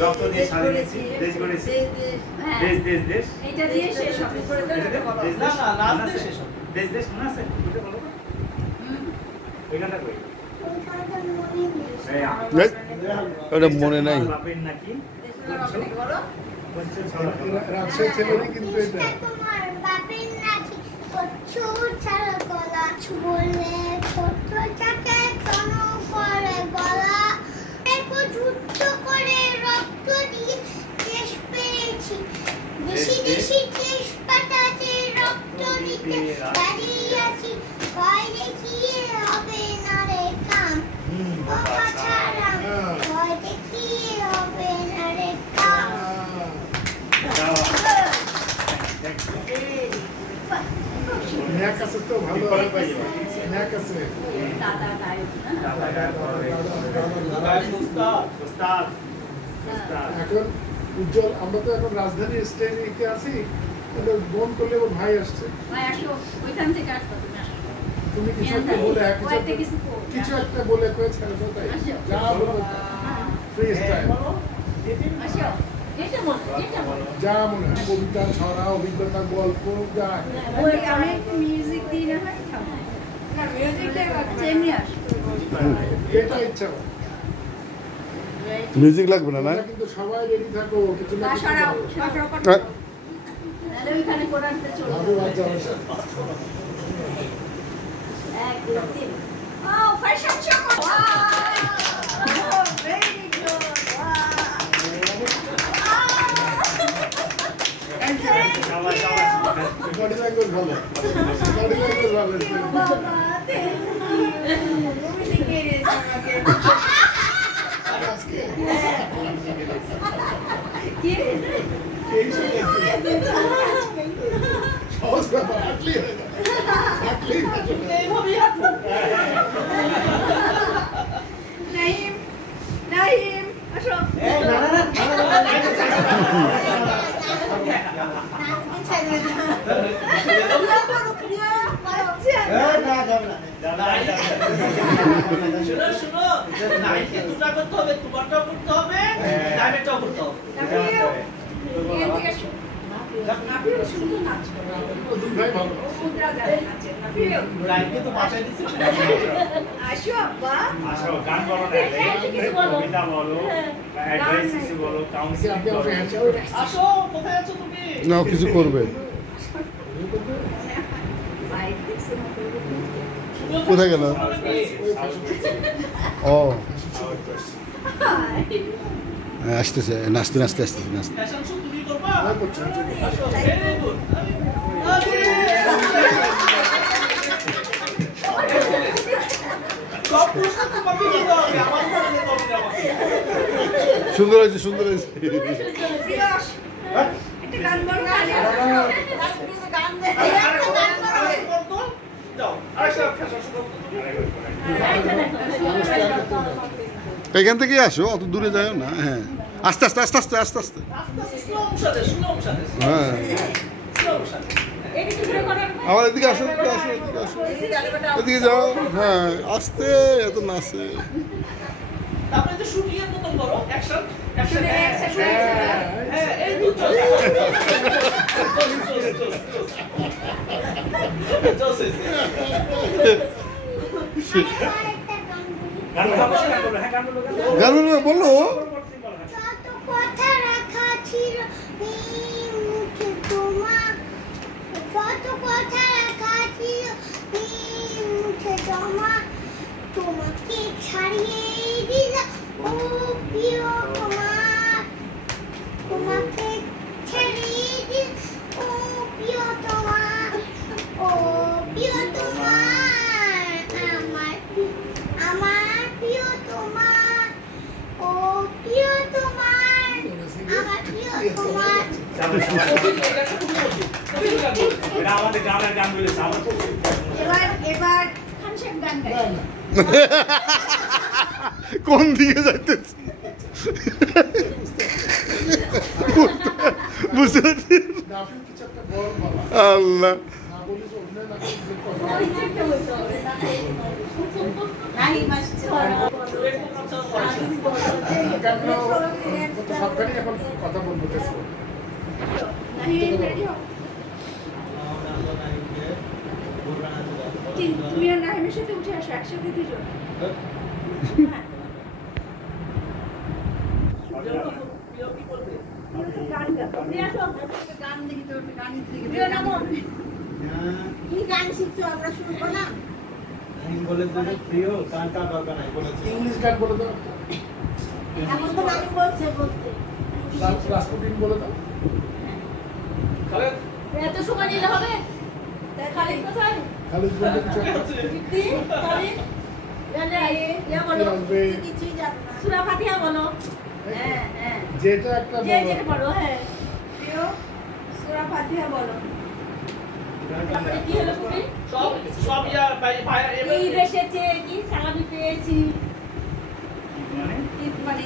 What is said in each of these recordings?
রক্ত দিয়ে স্বাধীনতা দেশ গড়েছি দেশ দেশ দেশ এটা দিয়ে শেষ হবে না না নাচ দিয়ে শেষ হবে দেশ দেশ মনে আছে ওটা বলো ওই গানটা কই ওটা মনে নাই বাপের নাকি বলো রাজশাহী ছেলেরই কিন্তু এটা তোমার বাপের নাকি কচুর ছাড়া গলা বলে ছোট চাকে কোন করে গলা একটু যুদ্ধ করে রক্ত দিয়ে দেশ পেয়েছি দেশি দেশি দেশ পাতাতে রক্ত দিতে দাঁড়িয়ে আছি ভয় দেখিয়ে হবে না রে কাম বাবা ছাড়া ভয় দেখিয়ে হবে না রে কাম ন্যাক আছে তো ভালো ন্যাক আছে দাদা গায়ক না এখন উজ্জ্বল আমরা তো এখন রাজধানী স্টেজে আছি ফোন করলে ওর ভাই আসছে ভাই আসো ওইখান থেকে আসো তুমি আসো তুমি কিছু একটা বলে কিছু একটা বলে কয়ে ছেড়ে দাও তাই যা বলো ফ্রি স্টাইল আসো এটা বলো যা মনে হয় কবিতা ছড়া অভিজ্ঞতা গল্প যা ওই আমি মিউজিক দিই না হয় না মিউজিকটা এমনি আসো এটা ইচ্ছা মিউজিক লাগবে না না কিন্তু সবাই রেডি থাকো কিছু না কিছু সরাও বলো। তাহলে ওইখানে কোরআনতে চলো ভালো বাদ যাও এক দুই তিন ও fashion show very good body language ভালো বডি ল্যাঙ্গুয়েজ ভালো বাবা তুমি শিখিয়ে দিয়েছো আমাকে আজকে কি এই সহজ ব্যাপার আটলি নাহিম নাহিম আসো ভাই ভালো আসো আব্বা আসো গান বলো না কবিতা বলো অ্যাডভাইস কিছু বলো কাউন্সিলিং বলো আসো কোথায় আছো তুমি না কিছু করবে কোথায় গেল ও আসতেছে নাচতে নাচতে আসতেছে নাচতে ফ্যাশন শো তুমি করবা ভাই করছো আসো ভেরি গুড সব প্রশ্ন তোমাকে দিতে হবে আমার উপরে দিতে হবে আমাকে সুন্দর হয়েছে সুন্দর হয়েছে একটা গান বলো না গান দে যাও আরেকটা ফ্যাশন শো করতে এখান থেকেই আসো অত দূরে যাও না হ্যাঁ আস্তে আস্তে আস্তে আস্তে আস্তে আস্তে হ্যাঁ আমার এদিকে আসো এদিকে আসো এদিকে আসো এদিকে যাও হ্যাঁ আস্তে এত নাচে তারপরে তো শুটিং এর মতন করো অ্যাকশন অ্যাকশন হ্যাঁ এই তো গান বলো যত কথা রাখা ছিল মুখে তোমার যত কথা রাখা ছিল মুখে জমা তোমাকে ছাড়িয়ে দিলাম ও প্রিয় তোমার তোমাকে ছাড়িয়ে দিলাম ও প্রিয় তোমার ও প্রিয় তোমার আমার প্রিয় তোমার ও প্রিয় তোমার আমার প্রিয় তোমার এটা আমাদের গ্রামের গান বলেছে আমার এবার খানশেখ গান গাই কোন দিকে যাইতেছি বুঝতে পারছি নাফিন কিছু একটা বল বাবা আল্লাহ না বলিস ওখানে না যে কথা সবখানে এখন কথা বলবো টেস্ট করবো তুমি আর নাহিমের সাথে উঠে আসো একসাথে দুজন কি গান শিখছো আমরা শুনবো না ইংলিশ গান বলে দাও এখন তো নানি বলছে বলতে রাসপুটিন বলে দাও এত সময় নিলে হবে খালিদ কোথায় খালিদ বলে দীপ্তি খালিদ কিছুই জানো না সূরা ফাতিহা বলো হ্যাঁ হ্যাঁ যেটা একটা যেটা পড়ো হ্যাঁ প্রিয় সূরা ফাতিহা বলো তারপরে কি হলো তুমি সব ঈদ এসেছে কি সালামি পেয়েছি ঈদ মানে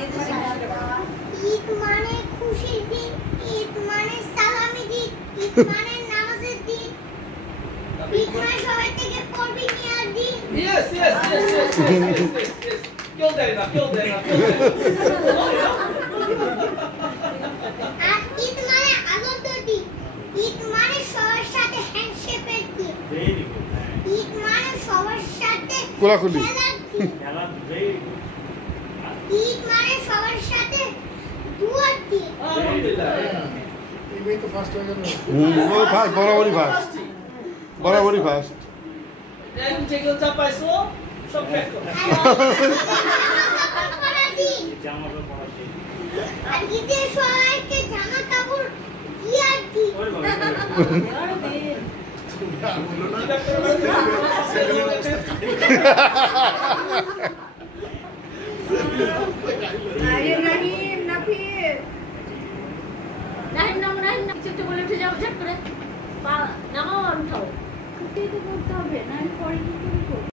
ঈদ মানে খুশির দিন ঈদ মানে সালামি দিন ঈদ মানে নামাজের দিন ঈদ মানে সবাই থেকে পড়বি নেওয়ার দিন Yes. Kill that. আর ঈদ মানে আনন্দের দিন ঈদ মানে সবার সাথে হ্যান্ডশেকের দিন ঈদ মানে সবার সাথে কোলাকুলি। খেলার দিন ঈদ মানে সবার সাথে দুয়ার দিন এই মেয়ে তো ফার্স্ট হয়ে গেল ফার্স্ট বরাবরই ফার্স্ট এখন যেগুলো যা পাইছো সব প্যাক করো পরার দিন আর ঈদের সবাইকে জামা কাপড় দিয়ার দিন বলো না